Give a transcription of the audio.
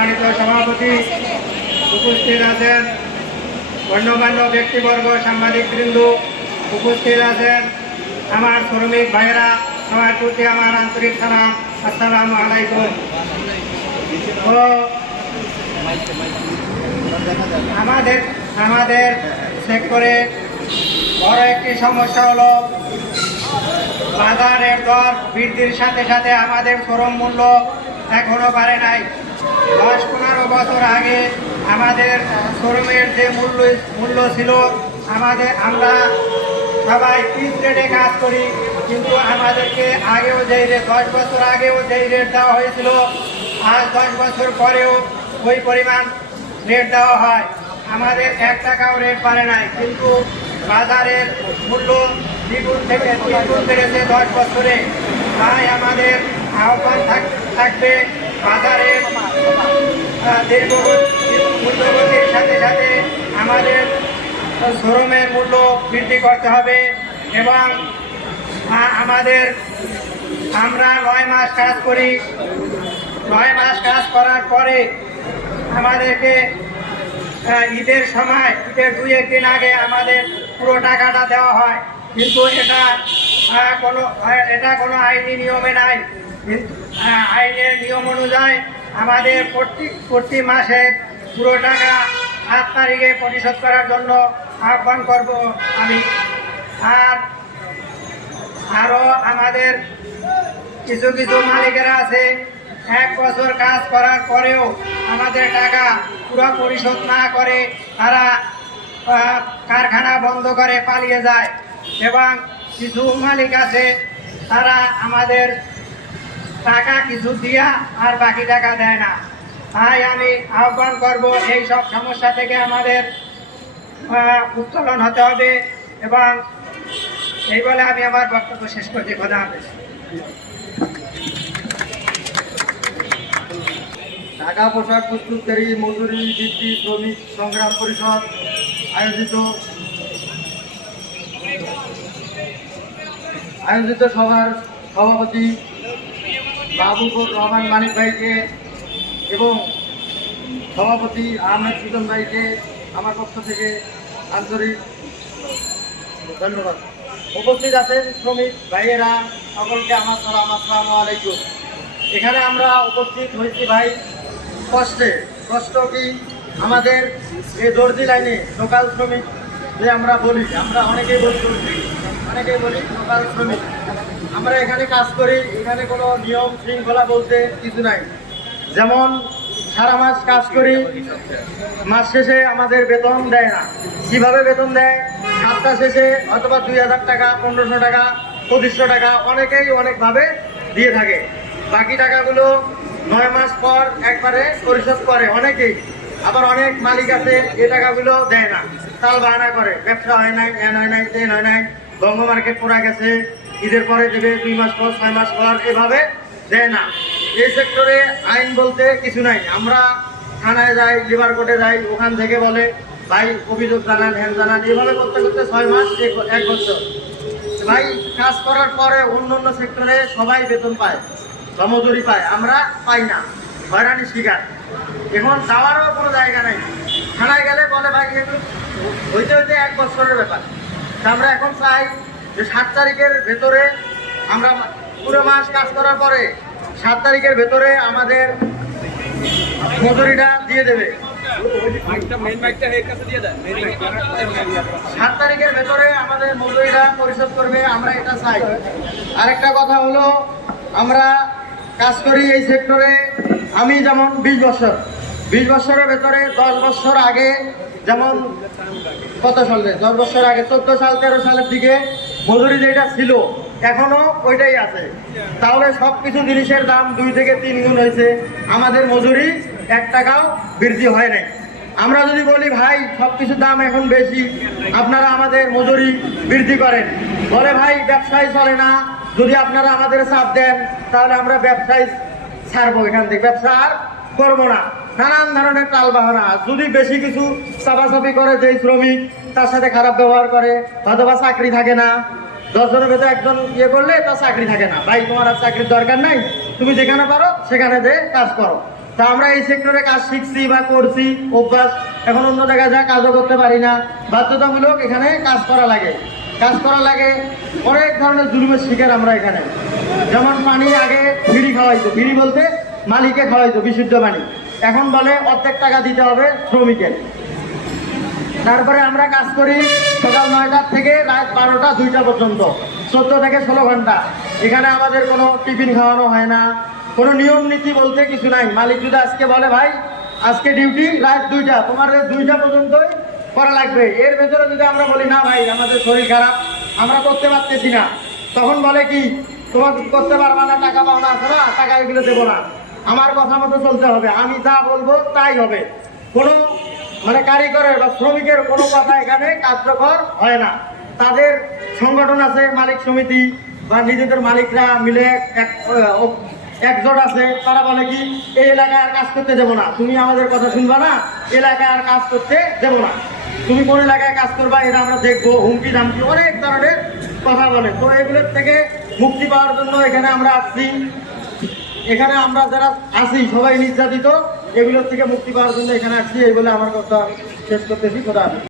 সম্মানিত সভাপতি উপস্থিত আছেন গণ্যমান্য ব্যক্তিবর্গ সাংবাদিক বৃন্দ উপস্থিত আছেন আমার শ্রমিক ভাইয়েরা, সবার প্রতি আমার আন্তরিক সালাম, আসসালামু আলাইকুম। ও আমাদের আমাদের সেক্টরে বড় একটি সমস্যা হলো, বাজারের দর বৃদ্ধির সাথে সাথে আমাদের শ্রম মূল্য এখনও বাড়ে নাই। দশ পনেরো বছর আগে আমাদের শ্রমের যে মূল্য মূল্য ছিল, আমাদের, আমরা সবাই পিস রেটে কাজ করি, কিন্তু আমাদেরকে আগেও যেই রেট দশ বছর আগেও যেই রেট দেওয়া হয়েছিল, আজ দশ বছর পরেও ওই পরিমাণ রেট দেওয়া হয়। আমাদের এক টাকাও রেট পারে নাই, কিন্তু বাজারের মূল্য দ্বিগুণ থেকে তিনগুণ বেড়েছে দশ বছরে। তাই আমাদের আহ্বান থাক- থাকবে বাজারের মূল্যবৃদ্ধির সাথে সাথে আমাদের শ্রমের মূল্য বৃদ্ধি করতে হবে এবং আমাদের আমরা নয় মাস কাজ করি নয় মাস কাজ করার পরে আমাদেরকে ঈদের সময় ঈদের দুই একদিন আগে আমাদের পুরো টাকাটা দেওয়া হয় কিন্তু এটা কোনো এটা কোনো আইনি নিয়মে নাই আইনের নিয়ম অনুযায়ী আমাদের প্রতি প্রতি মাসে পুরো টাকা সাত তারিখে পরিশোধ করার জন্য আহ্বান করব আমি। আর আরও আমাদের কিছু কিছু মালিকেরা আছে, এক বছর কাজ করার পরেও আমাদের টাকা পুরো পরিশোধ না করে তারা কারখানা বন্ধ করে পালিয়ে যায়। এবং কিছু মালিক আছে, তারা আমাদের টাকা কিছু দিয়া আর বাকি টাকা দেয় না। তাই আমি আহ্বান করব, এই সব সমস্যা থেকে আমাদের উত্তোলন হতে হবে এবং এই বলে আমি আমার বক্তব্য শেষ করছি। খোদা হাফেজ। ঢাকা পোশাক প্রস্তুতকারী মজুরি বৃদ্ধি শ্রমিক সংগ্রাম পরিষদ আয়োজিত আয়োজিত সভার সভাপতি বাবুপুর রহমান মানিক ভাইকে এবং সভাপতি আহমেদ সুজন ভাইকে আমার পক্ষ থেকে আন্তরিক ধন্যবাদ। উপস্থিত আছেন শ্রমিক ভাইয়েরা, সকলকে আমার সালাম, আসসালামু আলাইকুম। এখানে আমরা উপস্থিত হয়েছি ভাই কষ্টে। কষ্ট কি আমাদের এই দর্জি লাইনে লোকাল শ্রমিক যে আমরা বলি, আমরা অনেকেই বলি অনেকেই বলি লোকাল শ্রমিক। আমরা এখানে কাজ করি, এখানে কোনো নিয়ম শৃঙ্খলা বলতে কিছু নাই। যেমন সারা মাস কাজ করি, মাস শেষে আমাদের বেতন দেয় না। কীভাবে বেতন দেয়? সাতটা শেষে অথবা দুই হাজার টাকা, পনেরোশো টাকা, পঁচিশশো টাকা, অনেকেই অনেকভাবে দিয়ে থাকে। বাকি টাকাগুলো নয় মাস পর একবারে পরিশোধ করে অনেকেই। আবার অনেক মালিক আছে, এ টাকাগুলো দেয় না। তাল বাহানা করে, ব্যবসা হয় নাই এন হয় নাই তেন হয় নাই, বঙ্গ মার্কেট পড়া গেছে। ঈদের পরে দেবে দুই মাস পর, ছয় মাস পর, এভাবে দেয় না। এই সেক্টরে আইন বলতে কিছু নাই। আমরা থানায় যাই, লিভার কোর্টে যাই, ওখান থেকে বলে, ভাই, অভিযোগ জানান, হ্যান জানান। এভাবে করতে করতে ছয় মাস, এক- বছর। ভাই, কাজ করার পরে অন্য অন্য সেক্টরে সবাই বেতন পায় সমজুরি পায়। আমরা পাই না হয়রানি শিকার। এখন যাওয়ারও কোনো জায়গা নাই। থানায় গেলে বলে, ভাই এগুলো হইতে হইতে এক বছরের ব্যাপার। আমরা এখন চাই যে সাত তারিখের ভেতরে আমরা পুরো মাস কাজ করার পরে সাত তারিখের ভেতরে আমাদের মজুরিটা দিয়ে দেবে। সাত তারিখের ভেতরে আমাদের মজুরিটা পরিশোধ করবে, আমরা এটা চাই। আরেকটা কথা হলো, আমরা কাজ করি এই সেক্টরে আমি যেমন বিশ বছর, বিশ বছরের ভেতরে দশ বছর আগে যেমন কত সালে দশ বছর আগে, চোদ্দ সাল, তেরো সালের দিকে মজুরি যেটা ছিল, এখনও ওইটাই আছে। তাহলে সব কিছু জিনিসের দাম দুই থেকে তিন গুণ হয়েছে। আমাদের মজুরি এক টাকাও বৃদ্ধি হয় নাই। আমরা যদি বলি, ভাই সব কিছুর দাম এখন বেশি, আপনারা আমাদের মজুরি বৃদ্ধি করেন। বলে, ভাই, ব্যবসায় চলে না। যদি আপনারা আমাদের চাপ দেন, তাহলে আমরা ব্যবসায় ছাড়বো এখান থেকে। ব্যবসা আর করব না। নানান ধরনের টাল বাহানা যদি বেশি কিছু চাপাচাপি করে যেই শ্রমিক তার সাথে খারাপ ব্যবহার করে অথবা চাকরি থাকে না। দশজনের ভেতরে একজন ইয়ে করলে তার চাকরি থাকে না। ভাই, তোমার আর চাকরির দরকার নাই, তুমি যেখানে পারো সেখানে যে কাজ করো। তা আমরা এই সেক্টরে কাজ শিখছি বা করছি, অভ্যাস। এখন অন্য জায়গায় যা কাজও করতে পারি না। বাধ্যতামূলক এখানে কাজ করা লাগে। কাজ করা লাগে অনেক ধরনের জুলুমের শিকার আমরা এখানে। যেমন পানি আগে বিড়ি খাওয়াইতো। বিড়ি বলতে মালিকে খাওয়াইতো, বিশুদ্ধ পানি। এখন বলে অর্ধেক টাকা দিতে হবে শ্রমিকের। তারপরে আমরা কাজ করি সকাল নয়টার থেকে রাত বারোটা, দুইটা পর্যন্ত। চোদ্দ থেকে ষোলো ঘণ্টা। এখানে আমাদের কোনো টিফিন খাওয়ানো হয় না। কোনো নিয়ম নীতি বলতে কিছু নাই। মালিক যদি আজকে বলে, ভাই, আজকে ডিউটি রাত দুইটা, তোমার দুইটা পর্যন্তই করা লাগবে। এর ভেতরে যদি আমরা বলি, না ভাই, আমাদের শরীর খারাপ, আমরা করতে পারতেছি না। তখন বলে কি, তোমার করতে পারবা না, টাকা পাওনা আছে না, টাকা এগুলো দেবো না। আমার কথা মতো চলতে হবে। আমি যা বলব তাই হবে। কোনো মানে কারিগরের বা শ্রমিকের কোনো কথা এখানে কার্যকর হয় না। তাদের সংগঠন আছে, মালিক সমিতি বা নিজেদের মালিকরা মিলে এক একজোট আছে। তারা বলে কি, এই এলাকায় আর কাজ করতে দেবো না। তুমি আমাদের কথা শুনবা না, এলাকায় আর কাজ করতে দেবো না। তুমি কোন এলাকায় কাজ করবা, এটা আমরা দেখব। হুমকি দামকি অনেক ধরনের কথা বলে। তো এগুলোর থেকে মুক্তি পাওয়ার জন্য এখানে আমরা আসছি। এখানে আমরা যারা আসি সবাই নির্যাতিত। এগুলোর থেকে মুক্তি পাওয়ার জন্য এখানে আসছি এই বলে আমার কথা শেষ করতেছি খোদা।